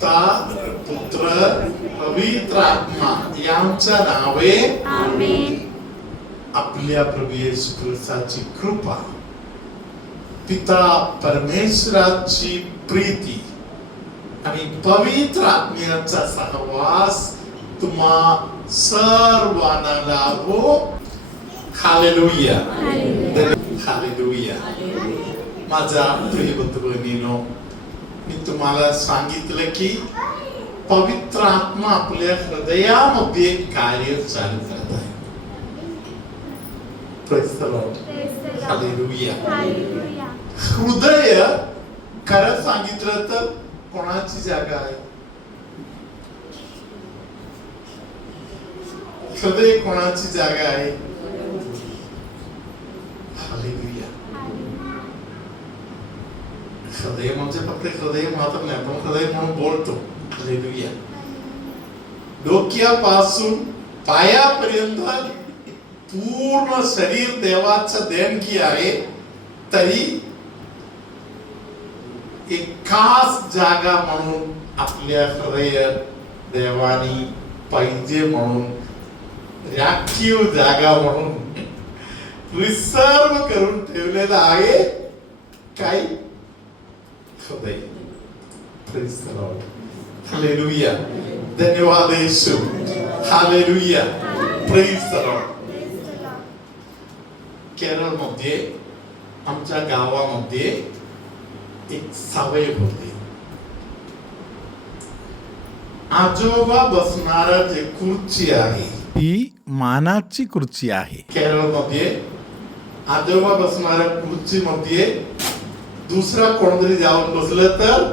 पिता पुत्र पवित्र आत्मा यांच्या नावे आमेन. आपल्या प्रभू येशू ख्रिस्ताची कृपा, पिता परमेश्वराची प्रीती आणि पवित्र आत्म्याचा सहवास तुम्हा सर्वांना लाभो. Hallelujah, hallelujah. माझा प्रिय बंधू भगिनीनो, मी तुम्हाला सांगितलं की पवित्र आत्मा आपल्या हृदयामध्ये कार्य चालू करत आहे. Praise the Lord. हालेलुया. हृदय खरं सांगितलं तर कोणाची जागा आहे? हृदय कोणाची जागा आहे? हालेलुया. हृदय म्हणजे फक्त हृदय मात्र नाही, आपण हृदय म्हणून बोलतो. हालेलुया. डोक्यापासून पायापर्यंत पूर्ण शरीर देवाचं देणगी आहे. तरी एक खास जागा म्हणून आपल्या हृदय देवानी पाहिजे म्हणून राखीव जागा म्हणून रिझर्व करून ठेवलेलं आहे. काय? हृदय. Praise the Lord. हालेलुया. धन्यवाद येशू. हालेलुया. Praise the Lord. केरळमध्ये आमच्या गावामध्ये एक सावय होते. आजोबा बसणारा जे खुर्ची आहे ती मानाची खुर्ची आहे. केरळमध्ये आजोबा बसणाऱ्या खुर्ची मध्ये दुसरा कोणतरी जाऊन बसलं तर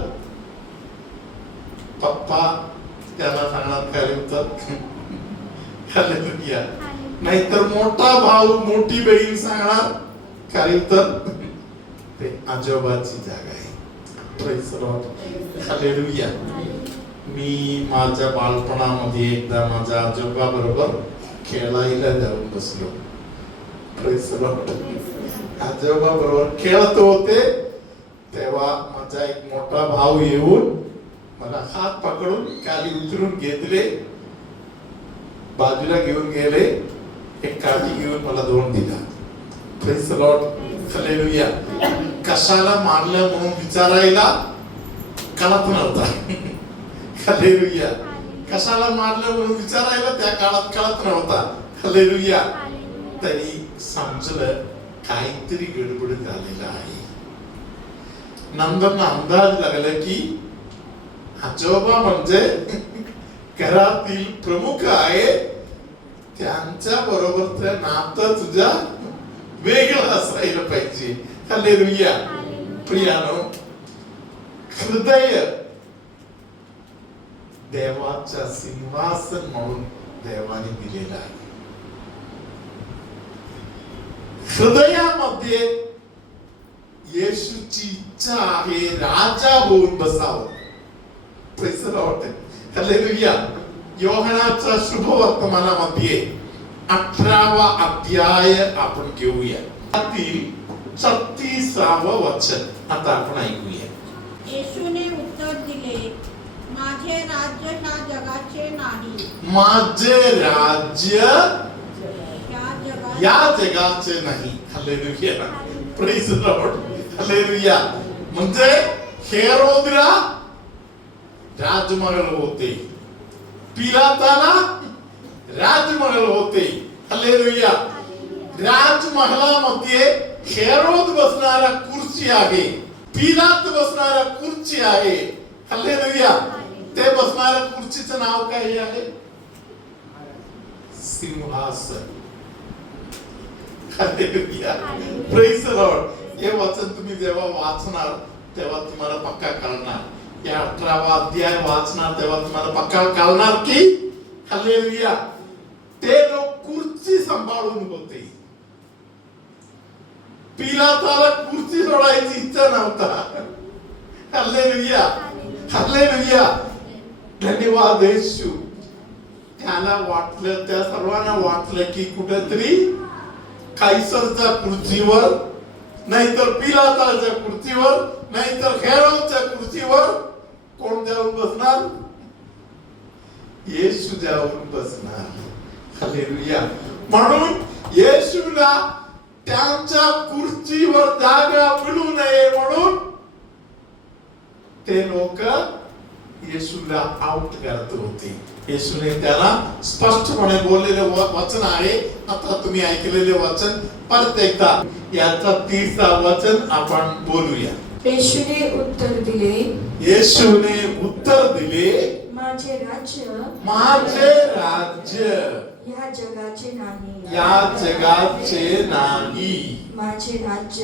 पप्पा त्याला सांगणार काय उत्तर? हालेलुया. नाहीतर मोठा भाऊ मोठी बहीण सांगणार काय उत्तर? ते आजोबाची जागा आहे. Praise the Lord. हालेलुया. मी माझ्या बालपणामध्ये एकदा माझ्या आजोबा बरोबर खेळायला जाऊन बसलो. Praise the Lord. आजोबा बरोबर खेळत होते तेव्हा माझा एक मोठा भाऊ येऊन मला हात पकडून खाली उचलून घेतले, बाजूला घेऊन गेले, एक काठी घेऊन मला दोन दिला. Praise the Lord. हालेलुया. कशाला मारलं म्हणून विचारायला कळत नव्हता. हालेलुया. कशाला मारलं म्हणून विचारायला त्या काळात कळत नव्हता. हालेलुया. तरी समजलं काहीतरी गडबड झालेला आहे. नंतर अंदाज लागला की आजोबा म्हणजे घरातील प्रमुख आहे, त्यांच्या बरोबरचं नातं तुझ्या वेगळं असायला पाहिजे. हालेलुया. प्रियानो, हृदय देवाचा सिंहासन म्हणून देवाने दिलेला आहे. हृदयामध्ये येशूची इच्छा आहे राजा होऊन बसावं. Praise the Lord. हालेलुया. योहानाच्या शुभवर्तमानामध्ये 18वा अध्याय आपण घेऊया. त्यातील 36व वचन आता आपण ऐकूया. येशूने उत्तर दिले, माझे राज्य ह्या जगाचे नाही. माझे राज्य या जगाचे नाही. Hallelujah. Praise the Lord. Hallelujah. म्हणजे हेरोदला राजमहल होते, पिलाताला राजमहल होते. हालेलुया. राजमहलामध्ये हेरोद बसणारा खुर्ची आहे, पिलात बसणारा खुर्ची आहे. हालेलुया. ते बसणाऱ्या खुर्चीचं नाव काय आहे? सिंहासन. हालेलुया. Praise the Lord. हे वचन तुम्ही जेव्हा वाचणार तेव्हा तुम्हाला पक्का कळणार. या 18वा अध्याय वाचणार तेव्हा तुम्हाला पक्का कळणार की हालेलुया ते लोक खुर्ची सांभाळून होते. पिलाताला खुर्ची सोडायची इच्छा नव्हता. हालेलुया. हालेलुया. धन्यवाद येशू. त्याला वाटलं, त्या सर्वांना वाटलं की कुठेतरी कैसरच्या खुर्चीवर, नाहीतर पिलाताच्या खुर्चीवर, नाहीतर हेरोदच्या खुर्चीवर कोण जाऊन बसणार? होणार? येशू जाऊन बसणार. हालेलुया. म्हणून येशूला त्यांच्या खुर्चीवर जागा मिळू नये म्हणून ते लोक येशूला आउट करत होते. येशूने त्याला स्पष्टपणे बोललेले वचन आहे. आता तुम्ही ऐकलेले वचन परत एकदा याचा 30 वचन आपण बोलूया. येशूने उत्तर दिले, येशूने उत्तर दिले, माझे राज्य या जगाचे नाही. या जगाचे नाही. माझे राज्य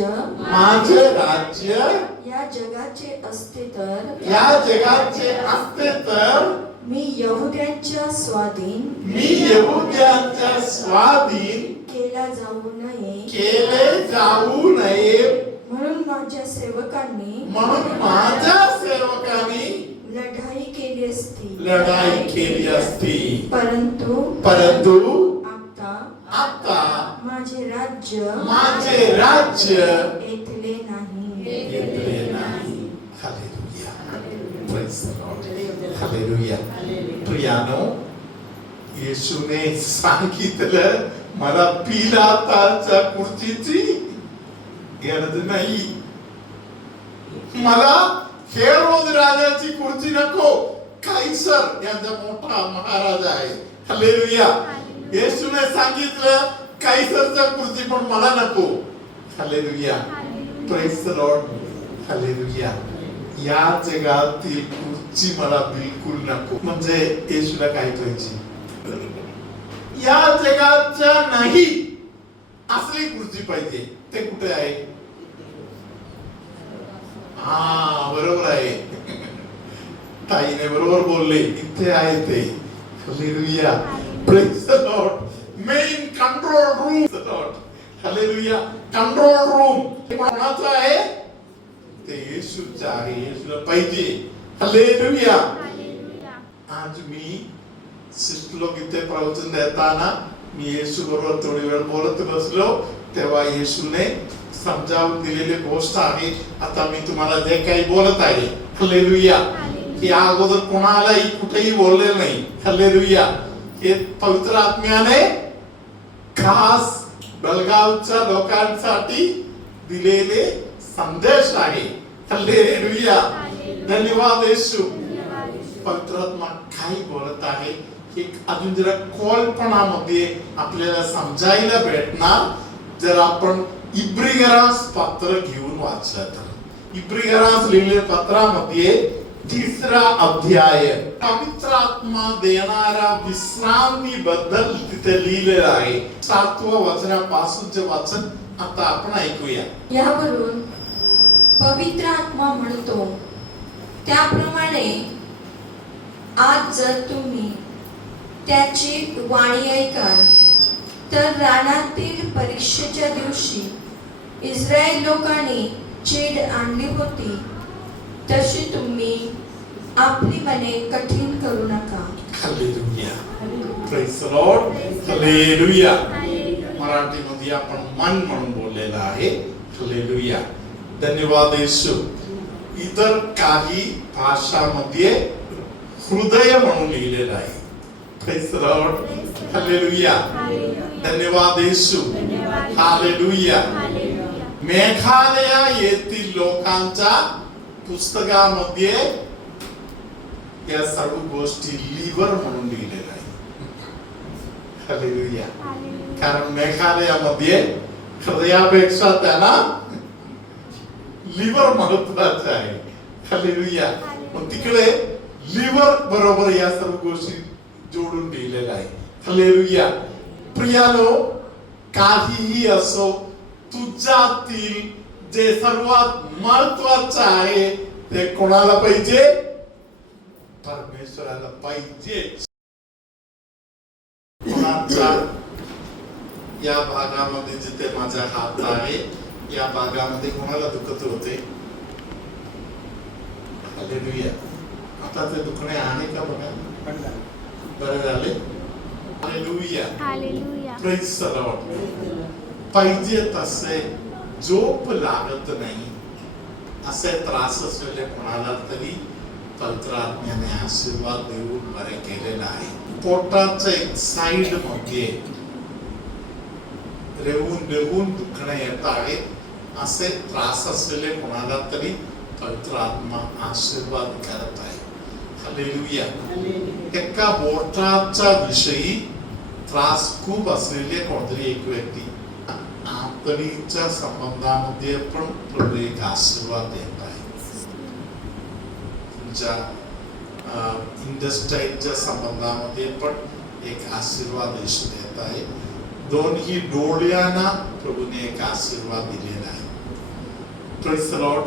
या जगाचे असते तर या जगाचे असते तर मी यहुद्यांच्या स्वाधीन केले जाऊ नये म्हणून माझ्या सेवकांनी लढाई केली असती. परंतु आता माझे राज्य येथले नाही. हालेलुया. प्रियानो, येशूने सांगितलं मला पिलाताच्या खुर्चीची गरज नाही. मला हेरोद राजाची खुर्ची नको. कैसर यांचा मोठा महाराज आहे. हालेलुया. येशूने सांगितलं कैसरच्या खुर्ची पण मला नको. Hallelujah. Praise the Lord. Hallelujah. या जगातील खुर्ची मला बिलकुल नको. म्हणजे येशूला काय पाहिजे? या जगाच्या नाही असली खुर्ची पाहिजे. ते कुठे आहे? बरोबर आहे. ताईने बरोबर बोलले. इथे आहे ते. Hallelujah. Praise the Lord. Main control room. Hallelujah. Control room कोणाचा आहे? ते येशूचा आहे. येशूला पाहिजे. हालेलुया. आज मी शिकलो की ते प्रवचन देताना मी येशू बरोबर थोडी वेळ बोलत बसलो तेव्हा येशूने समजावून दिलेली गोष्ट आहे. आता मी तुम्हाला जे काही बोलत आहे, हालेलुया, की अगोदर कोणालाही कुठेही बोलले नाही. हालेलुया. हे पवित्र आत्म्याने खास बेळगावच्या लोकांसाठी दिलेले संदेश आहे. हालेलुया. धन्यवाद येशू. पवित्र आत्मा काय बोलत आहे हे अजून जरा कल्पनामध्ये आपल्याला समजायला भेटणार जर आपण इब्रिगरास पत्र घेऊन वाचलं तर. इब्रिगरास लिहिलेल्या पत्रामध्ये 3रा अध्याय पवित्र आत्मा देणारा विश्रांती बद्दल तिथे लिहिलेलं आहे. 7व्या वचनापासूनचे वाचन आता आपण ऐकूया. यावरून पवित्र आत्मा म्हणतो, त्याप्रमाणे आज जर तुम्ही त्याची वाणी ऐकाल तर रानातील परीक्षेच्या दिवशी इस्रायल लोकांनी चीड आणली होती तशी तुम्ही आपली मने कठीण करू नका. Hallelujah. Praise the Lord. Hallelujah. मराठीमध्ये आपण मन म्हणून बोललेलं आहे. हालेलुया. धन्यवाद येशू. इतर काही भाषामध्ये हृदय म्हणून लिहिलेलं आहे. Praise the Lord. हालेलुया. धन्यवाद येशू. हालेलुया. मेघालय येथील लोकांच्या पुस्तकामध्ये या सर्व गोष्टी लिव्हर म्हणून लिहिलेल्या आहे. हालेलुया. कारण मेघालयामध्ये हृदयापेक्षा त्यांना लिव्हर महत्वाचं आहे. हालेलुया. मग तिकडे लिव्हर बरोबर या सर्व गोष्टी जोडून लिहिलेल्या आहे. हालेलुया. प्रियानो, काहीही असो, तुझ्यातील जे सर्वात महत्वाचं आहे ते कोणाला पाहिजे? परमेश्वराला पाहिजे. कोणाचा या भागामध्ये जिथे माझा हात आहे या भागामध्ये कोणाला दुखत होते? हालेलुया. आता ते दुखणे आहे का बघा? बरं झाले. Hallelujah. Hallelujah. Praise the Lord. पाहिजे तसे झोप लागत नाही असे त्रास असलेले कोणाला तरी पवित्र आत्म्याने आशीर्वाद देऊन बरे केलेला आहे. पोटाच्या एक साइड मध्ये रेवून दुखणे येत आहे असे त्रास असलेले कोणाला तरी पवित्र आत्मा आशीर्वाद करत आहे. हालेलुया. एका बोटाच्या विषयी त्रास खूप असलेले कोणतरी एक व्यक्ती आतडीच्या संबंधामध्ये पण प्रभू एक आशीर्वाद देत आहे. तुमच्या इंडस्ट्रीच्या संबंधामध्ये पण एक आशीर्वाद येशू देत आहे. दोन्ही डोळ्यांना प्रभूने एक आशीर्वाद दिलेला आहे. Praise the Lord.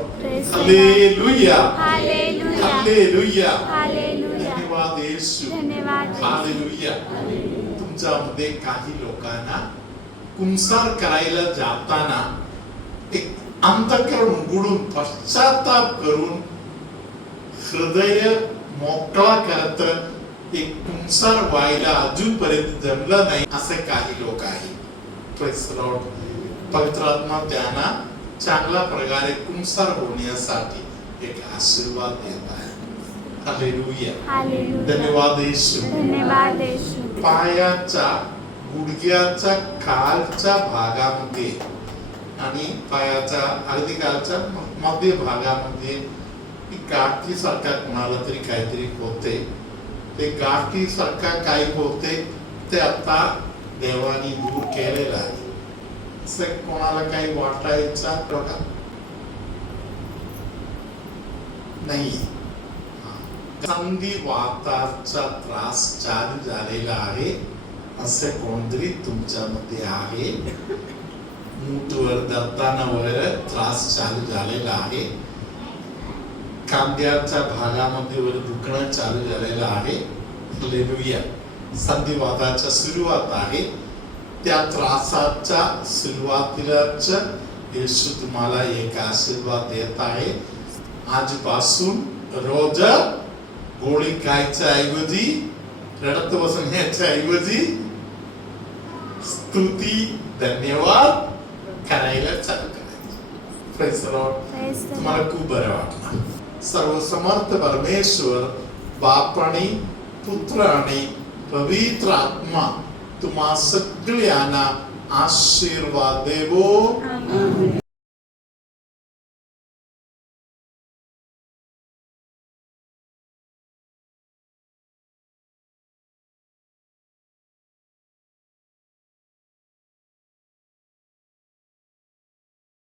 Hallelujah. Hallelujah. Hallelujah. Hallelujah. धन्यवाद येशू. धन्यवाद. Hallelujah. तुमच्यामध्ये काही लोकांना कुंसार करायला जाताना एक अंतःकरण उघडून पश्चाताप करून हृदय मोकळा करत एक कुंसार व्हायला अजूनपर्यंत जमलं नाही असे काही लोक आहेत. Praise the Lord. पवित्र आत्मा त्यांना चांगल्या प्रकारे कुंसार होण्यासाठी एक आशीर्वाद देत आहे. हालेलुया. धन्यवाद येशू. धन्यवाद येशू. पायाच्या गुडघ्याच्या खालच्या भागामध्ये आणि पायाच्या अगदी खालच्या मध्य भागामध्ये गाठी सारखा कोणाला तरी काहीतरी होते. ते गाठी सारखा काही होते ते आता देवानी दूर केलेलं आहे. असं कोणाला काही वाटायचा बघा नाही. संधिवाताचा त्रास चालू झालेला आहे असे कोणतरी तुमच्यामध्ये आहे. मूठवर दत्तानावर त्रास चालू झालेला आहे. खांद्याच्या भागामध्ये वर दुखणं चालू झालेलं आहे. हालेलुया. संधिवाताच्या सुरुवात आहे. त्या त्रासाच्या सुरुवातीलाच येशू तुम्हाला एक आशीर्वाद देत आहे. आजपासून रोज गोळी खायच्या ऐवजी रडत बसण्याच्या ऐवजी स्तुती धन्यवाद करायला चालू करायचं. Praise the Lord. तुम्हाला खूप बरं वाटणार. सर्वसमर्थ परमेश्वर बाप आणि पुत्र आणि पवित्र आत्मा तुम्हा सगळ्यांना आशीर्वाद देवो.